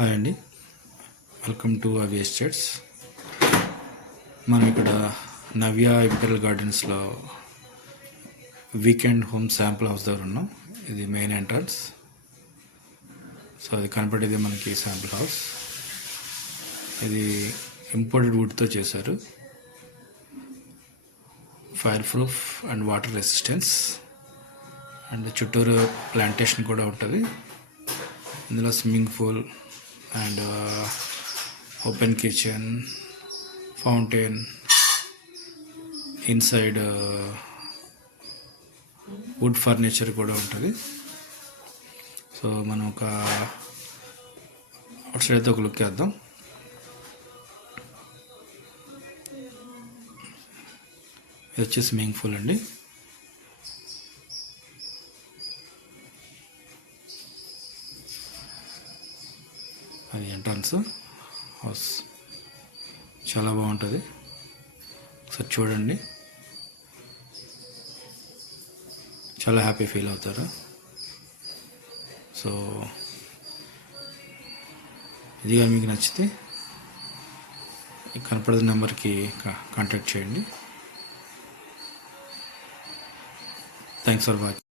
హాయ్ అండి, welcome to అవి estates. మనం ఇక్కడ నవ్య ఇంపీరియల్ గార్డెన్స్లో వీకెండ్ హోమ్ శాంపుల్ హౌస్ దగ్గర ఉన్నాం. ఇది మెయిన్ ఎంట్రన్స్. సో అది కనపడేది మనకి శాంపుల్ హౌస్. ఇది ఇంపోర్టెడ్ వుడ్తో చేశారు. Fire proof and water resistance and చుట్టూరు ప్లాంటేషన్ కూడా ఉంటుంది. ఇందులో swimming pool and open kitchen, fountain, inside wood furniture కూడా ఉంటుంది. సో మనం ఒక అవుట్ సైడ్ అయితే ఒక లుక్ వేద్దాం. ఇది వచ్చి స్విమ్మింగ్ పూల్ అండి. అది ఎంట్రన్స్ హౌస్. చాలా బాగుంటుంది, ఒకసారి చూడండి. చాలా హ్యాపీ ఫీల్ అవుతారు. సో ఇది కానీ మీకు నచ్చితే కనపడే నెంబర్కి కాంటాక్ట్ చేయండి. Thanks for watching.